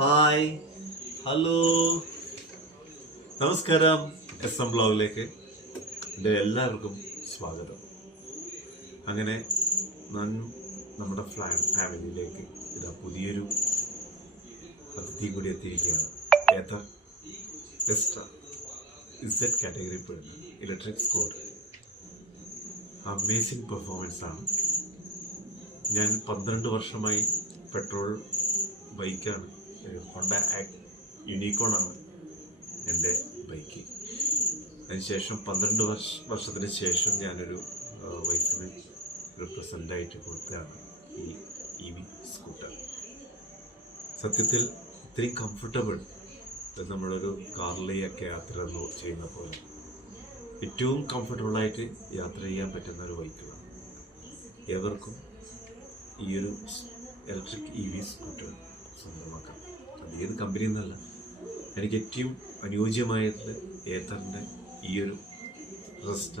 Hi, hello, നമസ്കാരം. S M ബ്ലോഗിലേക്ക് എൻ്റെ എല്ലാവർക്കും സ്വാഗതം. അങ്ങനെ നമ്മുടെ ഫാമിലിയിലേക്ക് ഇതാ പുതിയൊരു അതിഥി കൂടി എത്തിയിരിക്കുകയാണ്. ഏതർ എക്സ്ട്രാ ഇസെഡ് കാറ്റഗറി പെടുന്ന ഇലക്ട്രിക് സ്കൂട്ടർ. അമേസിങ് പെർഫോമൻസ് ആണ്. ഞാൻ 12 വർഷമായി പെട്രോൾ ബൈക്കാണ്, ഹോണ്ട യൂണിക്കോണാണ് എൻ്റെ ബൈക്ക്. അതിനുശേഷം 12 വർഷത്തിന് ശേഷം ഞാനൊരു വൈഫിന് ഒരു പ്രസൻ്റായിട്ട് കൊടുത്തതാണ് ഈ EV സ്കൂട്ടർ. സത്യത്തിൽ ഇത്രയും കംഫർട്ടബിൾ, നമ്മളൊരു കാറിലെയൊക്കെ യാത്ര ചെയ്യുന്ന പോലെ ഏറ്റവും കംഫർട്ടബിളായിട്ട് യാത്ര ചെയ്യാൻ പറ്റുന്ന ഒരു ബൈക്കുകളാണ്. ഏവർക്കും ഈ ഒരു ഇലക്ട്രിക് EV സ്കൂട്ടർ സ്വന്തമാക്കാം. അത് ഏത് കമ്പനിയിൽ നിന്നല്ല, എനിക്ക് ഏറ്റവും അനുയോജ്യമായിട്ടുള്ള ഏതറിൻ്റെ ഈ ഒരു റെസ്റ്റ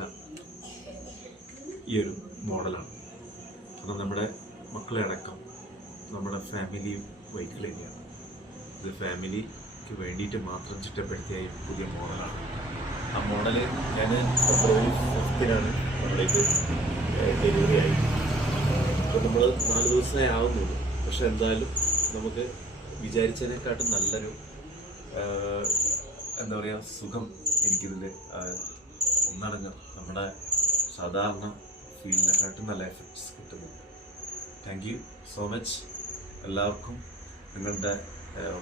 ഈ ഒരു മോഡലാണ്. കാരണം നമ്മുടെ മക്കളെ അടക്കം നമ്മുടെ ഫാമിലി ബൈക്കുകളൊക്കെയാണ്. ഇത് ഫാമിലിക്ക് വേണ്ടിയിട്ട് മാത്രം ചിട്ടപ്പെടുത്തിയ പുതിയ മോഡലാണ്. ആ മോഡല് ഞാൻ ഫെബ്രുവരി 5 നമ്മളിത് ഡെലിവറി ആയി. അപ്പോൾ നമ്മൾ 4 ദിവസമേ ആവുന്നുള്ളൂ. പക്ഷെ എന്തായാലും നമുക്ക് വിചാരിച്ചതിനെക്കാട്ടും നല്ലൊരു എന്താ പറയുക സുഖം എനിക്കിതിൽ ഒന്നടങ്കം നമ്മുടെ സാധാരണ ഫീലിനെക്കാട്ടും നല്ല എഫക്ട്സ് കിട്ടുന്നു. താങ്ക് യു സോ മച്ച് എല്ലാവർക്കും. നിങ്ങളുടെ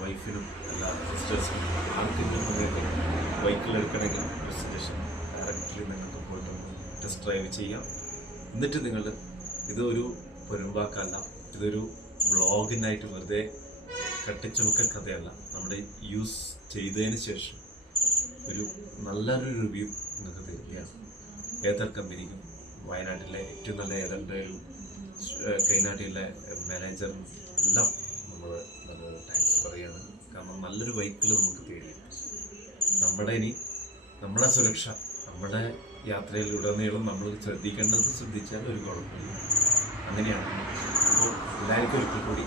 വൈഫിനും എല്ലാ സിസ്റ്റേഴ്സിനും ആർക്കെങ്കിലും നിങ്ങൾക്ക് ബൈക്കിലെടുക്കണമെങ്കിൽ ഒരു സജഷൻ ഡയറക്റ്റ്ലി നിങ്ങൾക്ക് പോയിട്ട് ടെസ്റ്റ് ഡ്രൈവ് ചെയ്യാം. എന്നിട്ട് നിങ്ങൾ ഇതൊരു പൊരുമ്പാക്കല്ല, ഇതൊരു വ്ളോഗിനായിട്ട് വെറുതെ കട്ടിച്ചുമുക്കൽ കഥയല്ല. നമ്മുടെ യൂസ് ചെയ്തതിന് ശേഷം ഒരു നല്ലൊരു റിവ്യൂ നിങ്ങൾക്ക് തരികയാണ്. ഏതർ കമ്പനിക്കും വയനാട്ടിലെ ഏറ്റവും നല്ല ഏതറിൻ്റെ ഒരു കൈനാട്ടിലെ മാനേജറിനും എല്ലാം നമ്മൾ നല്ലൊരു താങ്ക്സ് പറയുകയാണ്. കാരണം നല്ലൊരു ബൈക്കിൽ നമുക്ക് തേടി നമ്മുടെ സുരക്ഷ, നമ്മുടെ യാത്രയിലുടനീളം നമ്മൾ ശ്രദ്ധിച്ചാൽ ഒരു കുഴപ്പമില്ല. അങ്ങനെയാണ്. അപ്പോൾ എല്ലാവർക്കും ഒരിക്കൽ കൂടി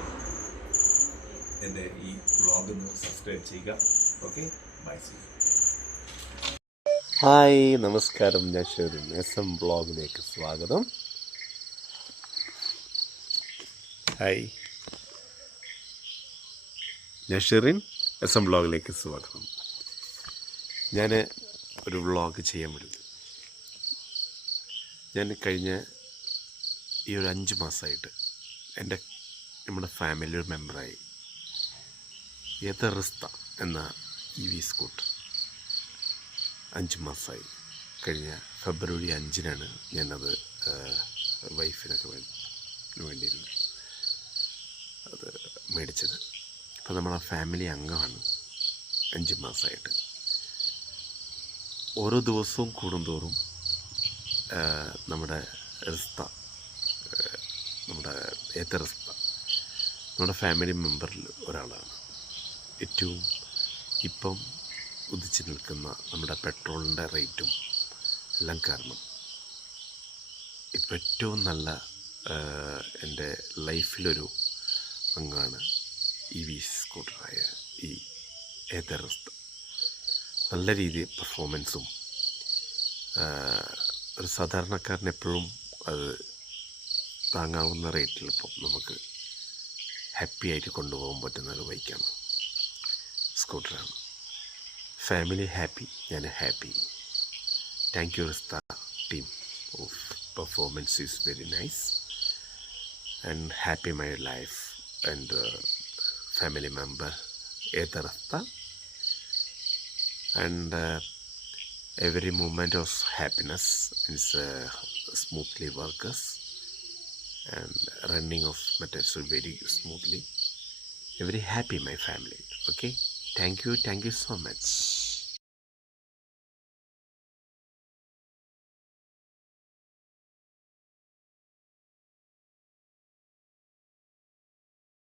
എൻ്റെ ഈ വ്ളോഗ് ഒന്ന് സബ്സ്ക്രൈബ് ചെയ്യുക. Okay, by. ഹായ്, നമസ്കാരം. ഞാൻ ഷെറിൻ. SM ബ്ലോഗിലേക്ക് സ്വാഗതം. ഹായ്, ഞാൻ ഷെറിൻ. SM ബ്ലോഗിലേക്ക് സ്വാഗതം. ഞാൻ ഒരു വ്ളോഗ് ചെയ്യാൻ വിളിച്ചു. ഞാൻ കഴിഞ്ഞ ഈ ഒരു 5 മാസമായിട്ട് നമ്മുടെ ഫാമിലി ഒരു മെമ്പറായി ഏതറിസ്ത എന്ന EV സ്കൂട്ടർ 5 മാസമായി. കഴിഞ്ഞ ഫെബ്രുവരി 5 ഞാനത് വൈഫിനൊക്കെ വേണ്ടിയിരുന്നു അത് മേടിച്ചത്. അപ്പോൾ നമ്മളെ ഫാമിലി അംഗമാണ് 5 മാസമായിട്ട്. ഓരോ ദിവസവും കൂടുന്തോറും നമ്മുടെ റിസ്ത, നമ്മുടെ ഏതറിസ്ത നമ്മുടെ ഫാമിലി മെമ്പറിൽ ഒരാളാണ്. ഏറ്റവും ഇപ്പം ഉദിച്ചു നിൽക്കുന്ന നമ്മുടെ പെട്രോളിൻ്റെ റേറ്റും എല്ലാം കാരണം ഇപ്പം ഏറ്റവും നല്ല എൻ്റെ ലൈഫിലൊരു അംഗമാണ് EV സ്കൂട്ടറായ ഈ ഏതറിസ്ത. നല്ല രീതിയിൽ പെർഫോമൻസും ഒരു സാധാരണക്കാരനെപ്പോഴും അത് താങ്ങാവുന്ന റേറ്റിൽ ഇപ്പം നമുക്ക് ഹാപ്പി ആയിട്ട് കൊണ്ടുപോകാൻ പറ്റുന്ന ഒരു ബൈക്കാണ്, സ്കൂട്ടറാണ്. ഫാമിലി ഹാപ്പി, ഞാൻ happy. Thank you Rizta team. Of performance is very nice and happy my life and family member ഏതറിസ്ത. And every moment of happiness is smoothly works and running of matters very smoothly. Very happy my family. Okay, thank you so much.